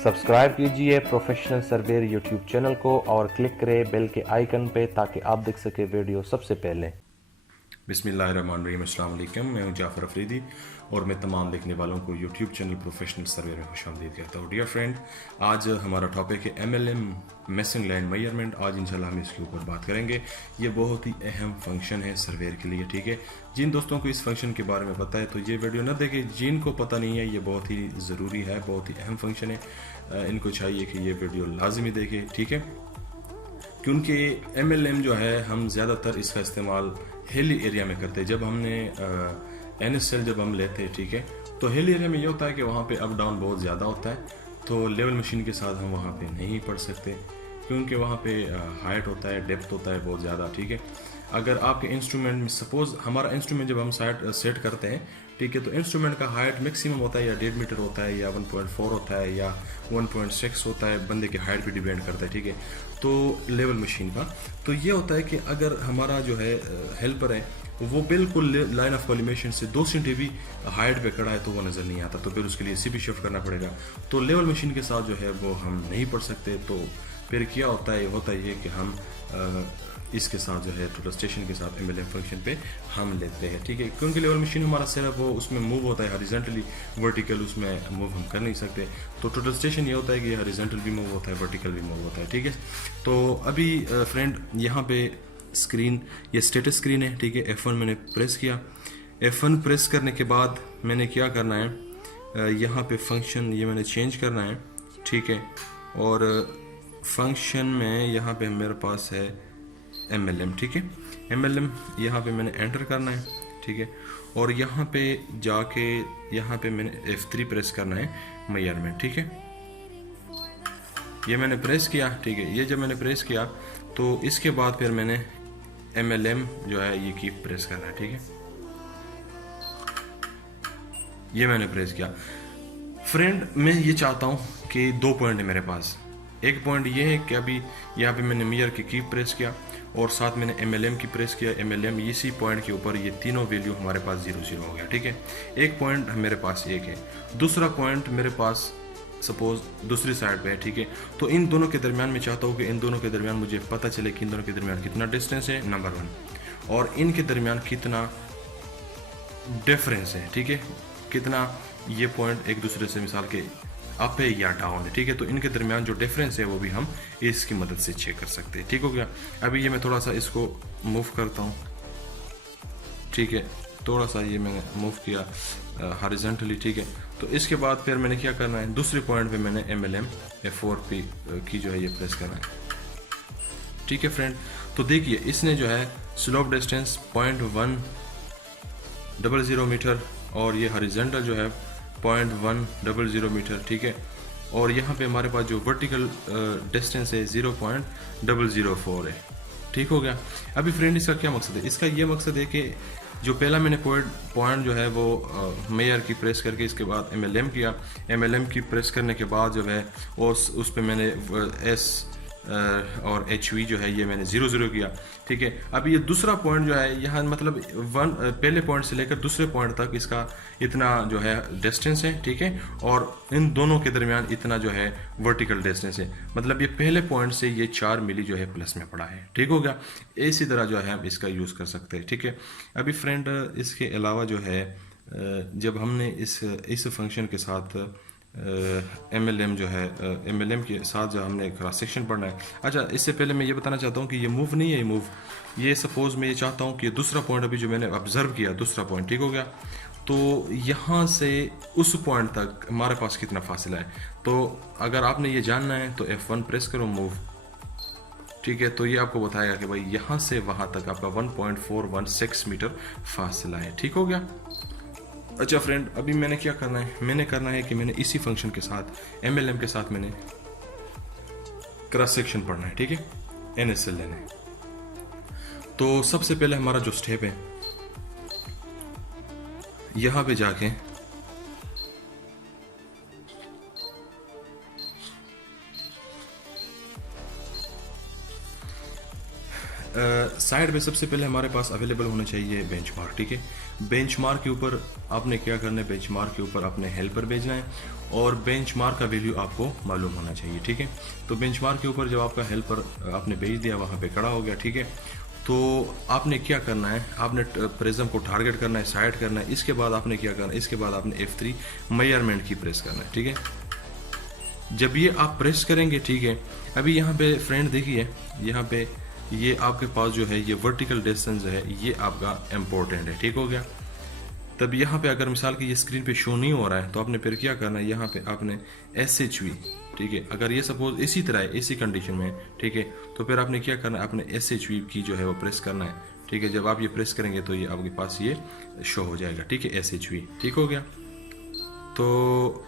Subscribe कीजिए professional surveyor YouTube channel को और क्लिक करें बेल के आइकन पे ताकि आप देख सके वीडियो सबसे पहले। बिस्मिल्लाहिर्रहमानिर्रहीम, अस्सलाम वालेकुम। मैं हूं जाफ़र अफरीदी और मैं तमाम देखने वालों को यूट्यूब चैनल प्रोफेशनल सर्वे में खुशामदीद कहता हूं। डियर फ्रेंड, आज हमारा टॉपिक है MLM मेसिंग लाइन मेजरमेंट। आज इंशाल्लाह हम इसके ऊपर बात करेंगे। ये बहुत ही अहम फंक्शन है सर्वेयर के लिए, ठीक है। जिन दोस्तों को इस फंक्शन के बारे में पता है तो ये वीडियो न देखें, जिनको पता नहीं है ये बहुत ही ज़रूरी है, बहुत ही अहम फंक्शन है। इनको चाहिए कि ये वीडियो लाजमी देखें, ठीक है, क्योंकि MLM जो है हम ज़्यादातर इसका इस्तेमाल हिली एरिया में करते हैं। जब हमने NSL जब हम लेते हैं, ठीक है, तो हिल एरिया में ये होता है कि वहाँ पे अप डाउन बहुत ज़्यादा होता है, तो लेवल मशीन के साथ हम वहाँ पे नहीं पढ़ सकते क्योंकि वहाँ पे हाइट होता है, डेप्थ होता है बहुत ज़्यादा, ठीक है। अगर आपके इंस्ट्रूमेंट में सपोज़ हमारा इंस्ट्रूमेंट जब हम सेट करते हैं, ठीक है, तो इंस्ट्रूमेंट का हाइट मैक्सिमम होता है या 1.5 मीटर होता है या 1.4 होता है या 1.6 होता है, बंदे की हाइट पे डिपेंड करता है, ठीक है। तो लेवल मशीन का तो ये होता है कि अगर हमारा जो है हेल्पर है वो बिल्कुल लाइन ऑफ कॉलिमेशन से 2 सेंटी भी हाइट पे खड़ा है तो वो नज़र नहीं आता, तो फिर उसके लिए CP शिफ्ट करना पड़ेगा। तो लेवल मशीन के साथ जो है वो हम नहीं पढ़ सकते। तो फिर क्या होता है ये कि हम इसके साथ जो है टोटल स्टेशन के साथ MLM फंक्शन पे हम लेते हैं, ठीक है, क्योंकि लेवल मशीन हमारा सिर्फ वो उसमें मूव होता है हॉरिजॉन्टली, वर्टिकल उसमें मूव हम कर नहीं सकते। तो टोटल स्टेशन ये होता है कि हॉरिजॉन्टल भी मूव होता है, वर्टिकल भी मूव होता है, ठीक है। तो अभी फ्रेंड यहाँ पे स्क्रीन, ये स्टेटस स्क्रीन है, ठीक है। F1 मैंने प्रेस किया। F1 प्रेस करने के बाद मैंने क्या करना है, यहाँ पे फंक्शन ये मैंने चेंज करना है, ठीक है। और फंक्शन में यहाँ पे मेरे पास है MLM, ठीक है। MLM यहाँ पे मैंने एंटर करना है, ठीक है। और यहाँ पे जाके यहाँ पे मैंने F3 प्रेस करना है मेजरमेंट, ठीक है। ये मैंने प्रेस किया, ठीक है। ये जब मैंने प्रेस किया तो इसके बाद फिर मैंने MLM जो है ये की प्रेस करना है, ठीक है। ये मैंने प्रेस किया। फ्रेंड, मैं ये चाहता हूँ कि 2 पॉइंट है मेरे पास। एक पॉइंट ये है कि अभी यहाँ पे मैंने मेजर की प्रेस किया और साथ मैंने MLM की प्रेस किया। MLM इसी पॉइंट के ऊपर ये तीनों वैल्यू हमारे पास 0 हो गया, ठीक है। एक पॉइंट मेरे पास एक है, दूसरा पॉइंट मेरे पास सपोज दूसरी साइड पे है, ठीक है। तो इन दोनों के दरमियान मैं चाहता हूँ कि इन दोनों के दरमियान मुझे पता चले कि इन दोनों के दरमियान कितना डिस्टेंस है, नंबर 1, और इनके दरमियान कितना डिफरेंस है, ठीक है, कितना ये पॉइंट एक दूसरे से मिसाल के अप है या डाउन है, ठीक है। तो इनके दरमियान जो डिफरेंस है वो भी हम इसकी मदद से चेक कर सकते हैं, ठीक हो गया। अभी ये मैं थोड़ा सा इसको मूव करता हूँ, ठीक है, थोड़ा सा ये मैंने मूव किया हॉरिजॉन्टली, ठीक है। तो इसके बाद फिर मैंने क्या करना है, दूसरे पॉइंट पे मैंने MLM F4 की जो है ये प्रेस करना है, ठीक है फ्रेंड। तो देखिए इसने जो है स्लोप डिस्टेंस 0.100 मीटर और ये हॉरिजॉन्टल जो है 0.100 मीटर, ठीक है। और यहाँ पे हमारे पास जो वर्टिकल डिस्टेंस है 0.004 है, ठीक हो गया। अभी फ्रेंड इसका क्या मकसद है, इसका ये मकसद है कि जो पहला मैंने पॉइंट जो है वो मेयर की प्रेस करके इसके बाद MLM किया। MLM की प्रेस करने के बाद जो है उस पर मैंने S और HV जो है ये मैंने 0 किया, ठीक है। अभी ये दूसरा पॉइंट जो है यहाँ मतलब पहले पॉइंट से लेकर दूसरे पॉइंट तक इसका इतना जो है डिस्टेंस है, ठीक है। और इन दोनों के दरमियान इतना जो है वर्टिकल डिस्टेंस है, मतलब ये पहले पॉइंट से ये 4 मिली जो है प्लस में पड़ा है, ठीक हो गया। इसी तरह जो है हम इसका यूज़ कर सकते हैं, ठीक है। अभी फ्रेंड इसके अलावा जो है जब हमने इस फंक्शन के साथ MLM जो है MLM के साथ जो हमने क्रॉस सेक्शन पढ़ना है। अच्छा, इससे पहले मैं ये बताना चाहता हूँ कि ये मूव नहीं है, ये मूव, ये सपोज मैं ये चाहता हूँ कि दूसरा पॉइंट अभी जो मैंने ऑब्जर्व किया, दूसरा पॉइंट, ठीक हो गया। तो यहाँ से उस पॉइंट तक हमारे पास कितना फासला है, तो अगर आपने ये जानना है तो F1 प्रेस करो, मूव, ठीक है। तो ये आपको बताएगा कि भाई यहाँ से वहाँ तक आपका 1.416 मीटर फासला है, ठीक हो गया। अच्छा फ्रेंड, अभी मैंने क्या करना है, मैंने करना है कि मैंने इसी फंक्शन के साथ MLM के साथ मैंने क्रॉस सेक्शन पढ़ना है, ठीक है, NSL लेना है। तो सबसे पहले हमारा जो स्टेप है, यहाँ पे जाके साइड पे सबसे पहले हमारे पास अवेलेबल होना चाहिए बेंचमार्क, ठीक है। बेंचमार्क के ऊपर आपने क्या करना है, बेंचमार्क के ऊपर आपने हेल्पर भेजना है और बेंचमार्क का वैल्यू आपको मालूम होना चाहिए, ठीक है। तो बेंचमार्क के ऊपर जब आपका हेल्पर आपने भेज दिया, वहाँ पे खड़ा हो गया, ठीक है, तो आपने क्या करना है, आपने प्रिज्म को टारगेट करना है, साइड करना है। इसके बाद आपने क्या करना है, इसके बाद आपने F3 मेजरमेंट की प्रेस करना है, ठीक है। जब ये आप प्रेस करेंगे, ठीक है, अभी यहाँ पे फ्रेंड देखिए, यहाँ पे ये आपके पास जो है ये वर्टिकल डिस्टेंस है, ये आपका इम्पोर्टेंट है, ठीक हो गया। तब यहाँ पे अगर मिसाल की ये स्क्रीन पे शो नहीं हो रहा है तो आपने फिर क्या करना है, यहाँ पे आपने SHV, ठीक है, अगर ये सपोज इसी तरह है, इसी कंडीशन में, ठीक है, तो फिर आपने क्या करना है, आपने SHV की जो है वो प्रेस करना है, ठीक है। जब आप ये प्रेस करेंगे तो ये आपके पास ये शो हो जाएगा, ठीक है, SHV, ठीक हो गया। तो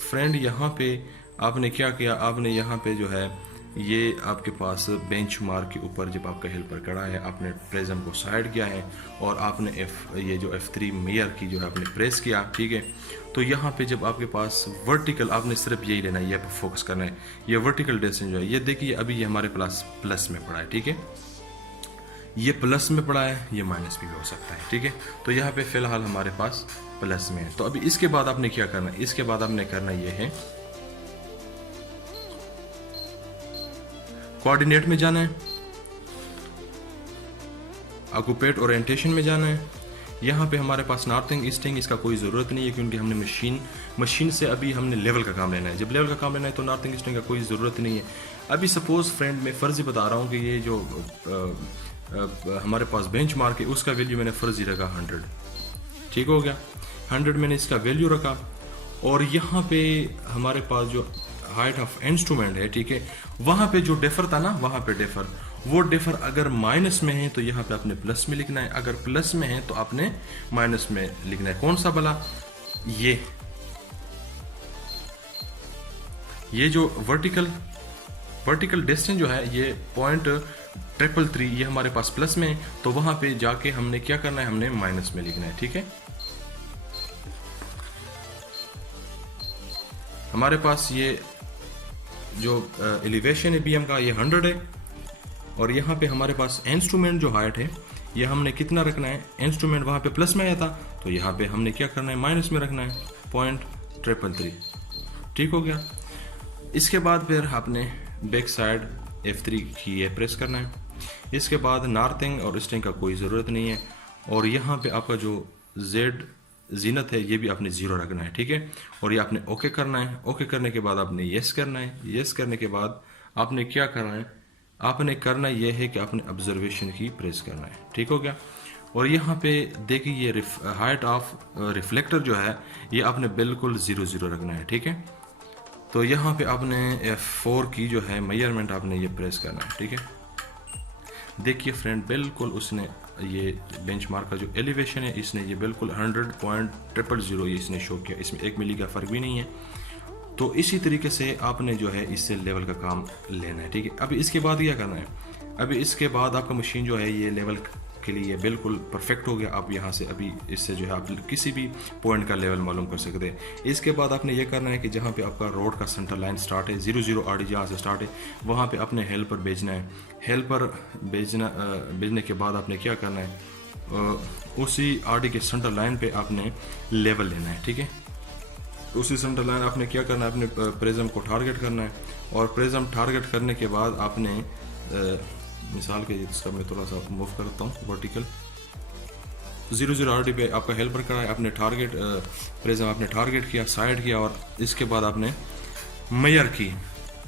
फ्रेंड यहाँ पे आपने क्या किया, आपने यहाँ पे जो है ये आपके पास बेंचमार्क के ऊपर जब आपका हेल्पर खड़ा है, आपने प्रिज्म को साइड किया है और आपने ये जो F3 मेयर की जो है आपने प्रेस किया, ठीक है। तो यहाँ पे जब आपके पास वर्टिकल, आपने सिर्फ यही लेना है, ये पे फोकस करना है, ये वर्टिकल डिस्टेंस जो है, ये देखिए अभी ये हमारे प्लस में पड़ा है, ठीक है, ये प्लस में पड़ा है, ये माइनस भी हो सकता है, ठीक है। तो यहाँ पे फिलहाल हमारे पास प्लस में है। तो अभी इसके बाद आपने क्या करना है, इसके बाद आपने करना ये है, कोऑर्डिनेट में जाना है, ऑक्यूपेट ओरिएंटेशन में जाना है। यहाँ पे हमारे पास नॉर्थिंग ईस्टिंग इसका कोई ज़रूरत नहीं है, क्योंकि हमने मशीन से अभी हमने लेवल का काम लेना है। जब लेवल का काम लेना है तो नॉर्थिंग ईस्टिंग का कोई ज़रूरत नहीं है। अभी सपोज फ्रेंड मैं फ़र्ज़ी बता रहा हूँ कि ये जो हमारे पास बेंचमार्क है उसका वैल्यू मैंने फ़र्ज़ी रखा 100, ठीक हो गया, 100 मैंने इसका वैल्यू रखा। और यहाँ पे हमारे पास जो हाइट ऑफ इंस्ट्रूमेंट है, ठीक है, वहाँ पे जो डिफर था ना, वहाँ पे डिफर, वो डिफर अगर माइनस में है तो यहाँ पे आपने प्लस में लिखना है, अगर प्लस में है तो आपने माइनस में लिखना है। कौन सा भला, ये जो वर्टिकल डिस्टेंस जो है ये 0.333, ये हमारे पास प्लस में है, तो वहाँ पे जाके हमने क्या करना है, हमने माइनस में लिखना है, ठीक है। हमारे पास ये जो एलिवेशन है बीएम का ये 100 है, और यहाँ पे हमारे पास इंस्ट्रूमेंट जो हाइट है ये हमने कितना रखना है, इंस्ट्रूमेंट वहाँ पे प्लस में आया था तो यहाँ पे हमने क्या करना है, माइनस में रखना है 0.333, ठीक हो गया। इसके बाद फिर आपने बैक साइड F3 की ये प्रेस करना है। इसके बाद नॉर्थिंग और ईस्टिंग का कोई ज़रूरत नहीं है, और यहाँ पे आपका जो Z जीनत है ये भी आपने 0 रखना है, ठीक है। और ये आपने ओके करना है। ओके करने के बाद आपने यस करना है। यस करने के बाद आपने क्या करना है, आपने करना यह है कि आपने ऑब्जर्वेशन की प्रेस करना है, ठीक हो गया। और यहाँ पे देखिए ये हाइट ऑफ रिफ्लेक्टर जो है ये आपने बिल्कुल 0 रखना है, ठीक है। तो यहाँ पे आपने F4 की जो है मेजरमेंट आपने ये प्रेस करना है, ठीक है। देखिए फ्रेंड, बिल्कुल उसने ये बेंचमार्क का जो एलिवेशन है इसने ये बिल्कुल 100.000 ये इसने शो किया, इसमें 1 मिली का फ़र्क भी नहीं है। तो इसी तरीके से आपने जो है इससे लेवल का काम लेना है, ठीक है। अभी इसके बाद क्या करना है, अभी इसके बाद आपका मशीन जो है ये लेवल के लिए बिल्कुल परफेक्ट हो गया। आप यहाँ से अभी इससे जो है आप किसी भी पॉइंट का लेवल मालूम कर सकते हैं। इसके बाद आपने ये करना है कि जहाँ पे आपका रोड का सेंटर लाइन स्टार्ट है 00 RD जहाँ से स्टार्ट है वहाँ पे अपने हेल्पर भेजना है। हेल्पर भेजने के बाद आपने क्या करना है, उसी RD के सेंटर लाइन पे आपने लेवल लेना है, ठीक है। उसी सेंटर लाइन आपने क्या करना है, अपने प्रिज्म को टारगेट करना है, और प्रिज्म टारगेट करने के बाद आपने मिसाल के इसका मैं थोड़ा सा मूव करता हूँ वर्टिकल 00 RD पे आपका हेल्पर करा है, आपने टारगेट प्रिज्म आपने टारगेट किया, साइड किया, और इसके बाद आपने मेयर की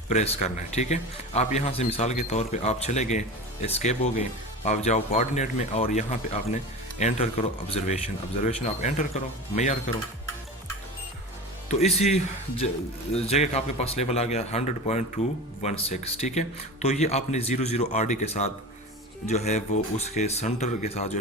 प्रेस करना है, ठीक है। आप यहाँ से मिसाल के तौर पे आप चले गए, एस्केप हो गए, आप जाओ कोऑर्डिनेट में और यहाँ पे आपने एंटर करो ऑब्जर्वेशन आप एंटर करो, मेयर करो। तो इसी जगह का आपके पास लेवल आ गया 100.216, ठीक है। तो ये आपने 00 RD के साथ जो है वो उसके सेंटर के साथ जो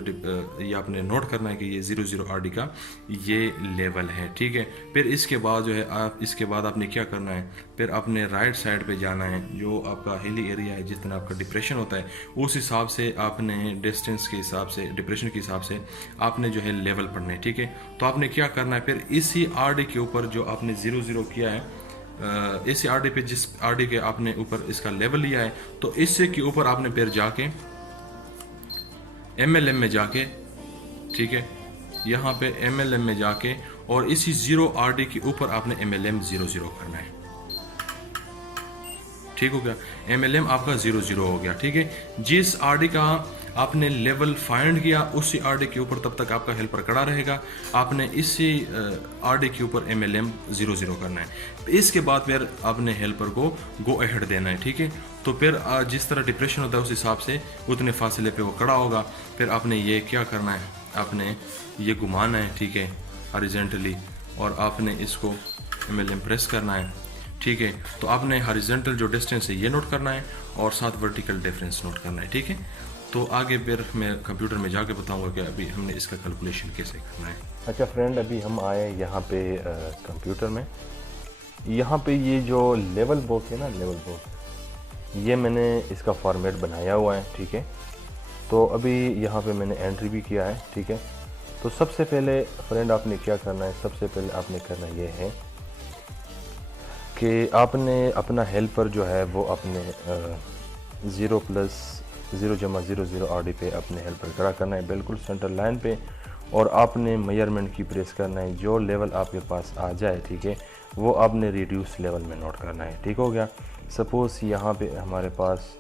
ये आपने नोट करना है कि ये 00 RD का ये लेवल है, ठीक है। फिर इसके बाद जो है आप इसके बाद आपने क्या करना है, फिर अपने राइट साइड पे जाना है, जो आपका हिली एरिया है, जितना आपका डिप्रेशन होता है उस हिसाब से आपने डिस्टेंस के हिसाब से, डिप्रेशन के हिसाब से आपने जो है लेवल पढ़ना है, ठीक है। तो आपने क्या करना है, फिर इसी RD के ऊपर जो आपने 00 किया है, इसी RD पे जिस RD के आपने ऊपर इसका लेवल लिया है, तो इससे के ऊपर आपने फिर जाके MLM में जाके, ठीक है, यहाँ पे MLM में जाके और इसी 0 RD के ऊपर आपने MLM 00 करना है। ठीक हो गया, MLM आपका 00 हो गया। ठीक है, जिस RD का आपने लेवल फाइंड किया उसी RD के ऊपर तब तक आपका हेल्पर खड़ा रहेगा। आपने इसी RD के ऊपर MLM 00 करना है। इसके बाद फिर आपने हेल्पर को गो अहेड देना है। ठीक है, तो फिर जिस तरह डिप्रेशन होता है उस हिसाब से उतने फासले पे वो खड़ा होगा। फिर आपने ये क्या करना है, आपने ये घुमाना है, ठीक है, हॉरिजॉन्टली, और आपने इसको MLM प्रेस करना है। ठीक है, तो आपने हॉरिजॉन्टल जो डिस्टेंस है ये नोट करना है और साथ वर्टिकल डिफरेंस नोट करना है। ठीक है, तो आगे फिर मैं कंप्यूटर में जाके बताऊंगा कि अभी हमने इसका कैलकुलेशन कैसे करना है। अच्छा फ्रेंड, अभी हम आए यहाँ पे कंप्यूटर में। यहाँ पे ये जो लेवल बॉक्स है ना, लेवल बॉक्स, ये मैंने इसका फॉर्मेट बनाया हुआ है। ठीक है, तो अभी यहाँ पे मैंने एंट्री भी किया है। ठीक है, तो सबसे पहले फ्रेंड आपने क्या करना है, सबसे पहले आपने करना ये है कि आपने अपना हेल्पर जो है वो अपने 0 + 0 = 00 RD पे अपने हेल्पर खड़ा करना है, बिल्कुल सेंटर लाइन पे, और आपने मेजरमेंट की प्रेस करना है। जो लेवल आपके पास आ जाए, ठीक है, वो आपने रिड्यूस लेवल में नोट करना है। ठीक हो गया, सपोज़ यहाँ पे हमारे पास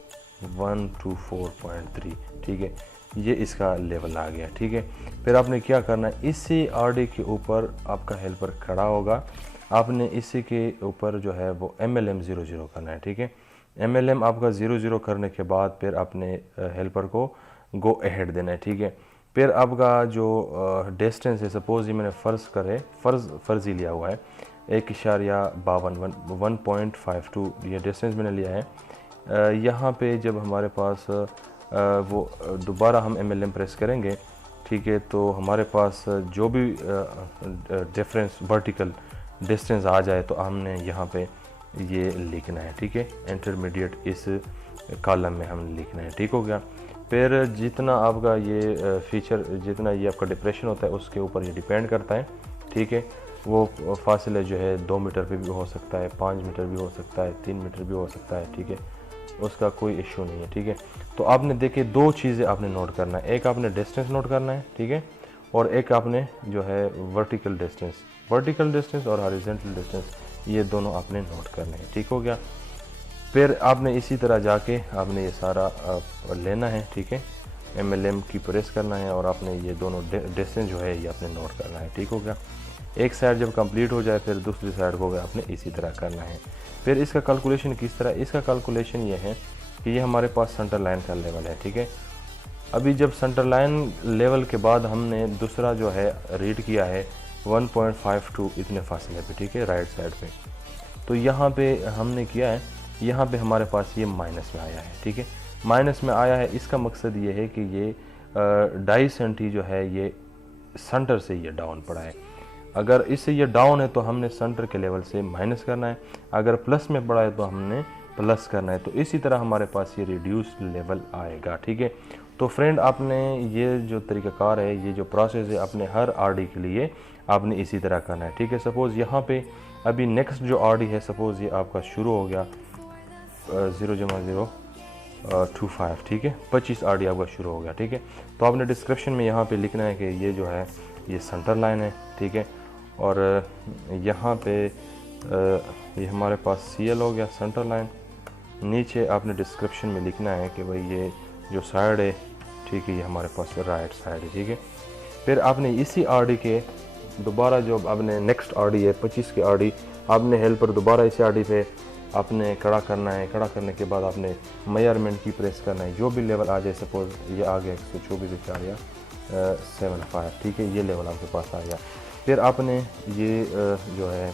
124.3, ठीक है, ये इसका लेवल आ गया। ठीक है, फिर आपने क्या करना है, इसी RD के ऊपर आपका हेल्पर खड़ा होगा, आपने इसी के ऊपर जो है वो MLM 00 करना है। ठीक है, MLM आपका 00 करने के बाद फिर आपने हेल्पर को गो अहेड देना है। ठीक है, फिर आपका जो डिस्टेंस है, सपोज़ ये मैंने फ़र्ज़ी लिया हुआ है 1.52 1.52 ये डिस्टेंस मैंने लिया है। यहाँ पे जब हमारे पास वो दोबारा हम MLM प्रेस करेंगे, ठीक है, तो हमारे पास जो भी डिफरेंस वर्टिकल डिस्टेंस आ जाए तो हमने यहाँ पे ये लिखना है। ठीक है, इंटरमीडिएट इस कॉलम में हमने लिखना है। ठीक हो गया, फिर जितना आपका ये फीचर, जितना ये आपका डिप्रेशन होता है उसके ऊपर ये डिपेंड करता है। ठीक है, वो फासले जो है 2 मीटर पे भी हो सकता है, 5 मीटर भी हो सकता है, 3 मीटर भी हो सकता है। ठीक है, उसका कोई इशू नहीं है। ठीक है, तो आपने देखिए 2 चीज़ें आपने नोट करना है, एक आपने डिस्टेंस नोट करना है, ठीक है, और एक आपने जो है वर्टिकल डिस्टेंस और हॉरिजॉन्टल डिस्टेंस, ये दोनों आपने नोट करने हैं। ठीक हो गया, फिर आपने इसी तरह जाके आपने ये सारा लेना है। ठीक है, MLM की प्रेस करना है और आपने ये दोनों डिस्टेंस जो है ये आपने नोट करना है। ठीक हो गया, एक साइड जब कंप्लीट हो जाए फिर दूसरी साइड को आपने इसी तरह करना है। फिर इसका कैलकुलेशन किस तरह, इसका कैलकुलेशन ये है कि ये हमारे पास सेंटर लाइन का लेवल है। ठीक है, अभी जब सेंटर लाइन लेवल के बाद हमने दूसरा जो है रीड किया है 1.52 इतने फासले पे, ठीक है, राइट साइड पे, तो यहाँ पे हमने किया है, यहाँ पे हमारे पास ये माइनस में आया है। ठीक है, माइनस में आया है, इसका मकसद ये है कि ये 2.5 सेंटी जो है ये सेंटर से ये डाउन पड़ा है। अगर इससे ये डाउन है तो हमने सेंटर के लेवल से माइनस करना है, अगर प्लस में पड़ा है तो हमने प्लस करना है। तो इसी तरह हमारे पास ये रिड्यूस्ड लेवल आएगा। ठीक है, तो फ्रेंड आपने ये जो तरीक़ाकार है, ये जो प्रोसेस है, अपने हर RD के लिए आपने इसी तरह करना है। ठीक है, सपोज़ यहाँ पे अभी नेक्स्ट जो RD है, सपोज़ ये आपका शुरू हो गया 0 = 0.25, ठीक है, 25 RD आपका शुरू हो गया। ठीक है, तो आपने डिस्क्रिप्शन में यहाँ पे लिखना है कि ये जो है ये सेंटर लाइन है। ठीक है, और यहाँ पे ये हमारे पास CL हो गया सेंटर लाइन। नीचे आपने डिस्क्रिप्शन में लिखना है कि भाई ये जो साइड है, ठीक है, ये हमारे पास राइट साइड है। ठीक है, फिर आपने इसी RD के दोबारा जो आपने नेक्स्ट RD है 25 के RD, आपने हेल्पर दोबारा इसी RD पे आपने खड़ा करना है। खड़ा करने के बाद आपने मेजरमेंट की प्रेस करना है, जो भी लेवल आ जाए, सपोज ये आ गया 124 या 75, ठीक है, ये लेवल आपके पास आ गया। फिर आपने ये जो है,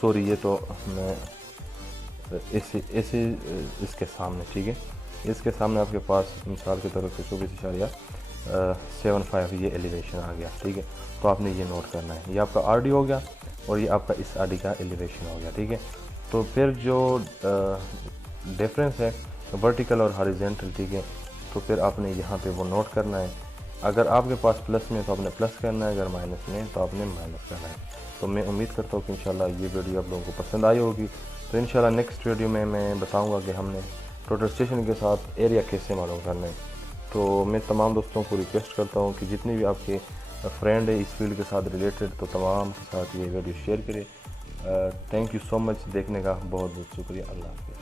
सॉरी, ये तो मैं इसके सामने, ठीक है, इसके सामने आपके पास मिसाल के तौर पर 124.75 ये एलिवेशन आ गया। ठीक है, तो आपने ये नोट करना है, ये आपका RD हो गया और ये आपका इस RD का एलिवेशन हो गया। ठीक है, तो फिर जो डिफरेंस है वर्टिकल और हॉरिजॉन्टल, ठीक है, तो फिर आपने यहाँ पे वो नोट करना है। अगर आपके पास प्लस में तो आपने प्लस करना है, अगर माइनस में तो आपने माइनस करना है। तो मैं उम्मीद करता हूँ कि इंशाल्लाह ये वीडियो आप लोगों को पसंद आई होगी। तो इंशाल्लाह नेक्स्ट वीडियो में मैं बताऊँगा कि हमने टोटल स्टेशन के साथ एरिया कैसे मालूम करना है। तो मैं तमाम दोस्तों को रिक्वेस्ट करता हूँ कि जितने भी आपके फ्रेंड है इस फील्ड के साथ रिलेटेड, तो तमाम के साथ ये वीडियो शेयर करें। थैंक यू सो मच देखने का, बहुत बहुत शुक्रिया। अल्लाह हाफ़िज़।